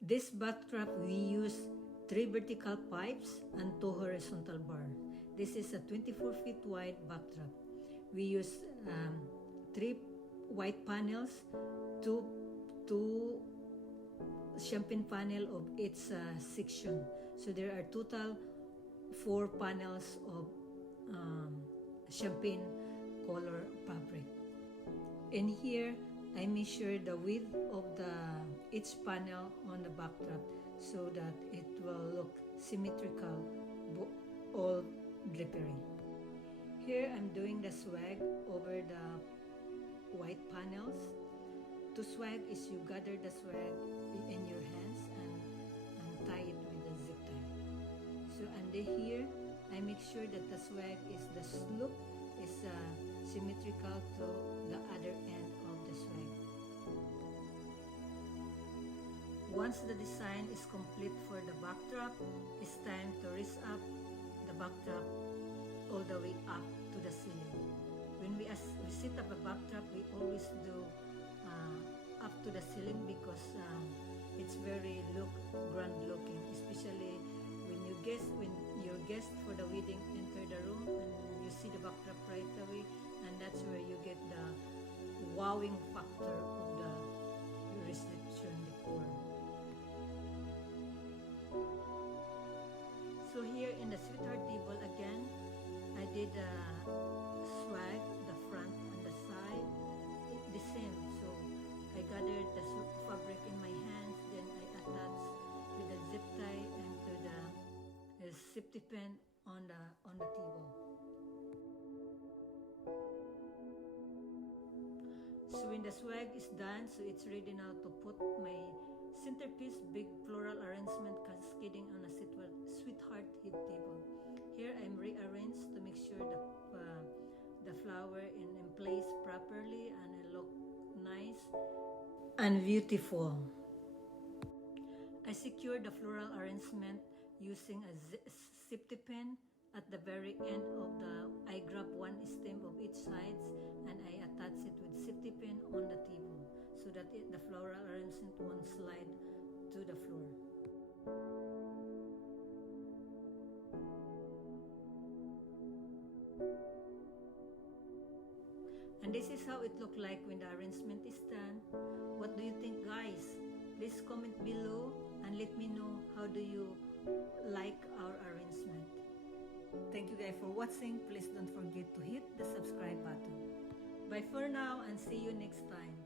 This backdrop, we use 3 vertical pipes and 2 horizontal bars. This is a 24 feet wide backdrop. We use 3 white panels, two champagne panel of each section. So there are total 4 panels of champagne color fabric. And here, I measure the width of each panel on the backdrop so that it will look symmetrical, all drapery. Here, I'm doing the swag over the white panels. To swag is you gather the swag in your hands and tie it with a zip tie. So under here, I make sure that the swag is the slope is symmetrical to the other end of the swag. Once the design is complete for the backdrop, it's time to raise up the backdrop all the way up to the ceiling. When we set up a backdrop, we always do up to the ceiling because it's very grand looking, especially when your guest for the wedding enter the room and you see the backdrop right away, and that's where you get the wowing factor of the reception decor. So here in the sweetheart table again, I did the swag, the front and the side, the same. So I gathered the fabric in my hands, then I attached with a zip tie and to the safety pin on the table. So when the swag is done, so it's ready now to put my centerpiece, big floral arrangement cascading on a sweetheart head table. Here I'm rearranged to make sure the flower in place properly and it look nice and beautiful. I secured the floral arrangement using a safety pin at the very end of I grab one stem of each sides and I attach it with safety pin on the table so that the floral arrangement won't slide to the floor. And this is how it looked like when the arrangement is done. What do you think, guys? Please comment below and let me know how do you like our arrangement. Thank you guys for watching. Please don't forget to hit the subscribe button. Bye for now and see you next time.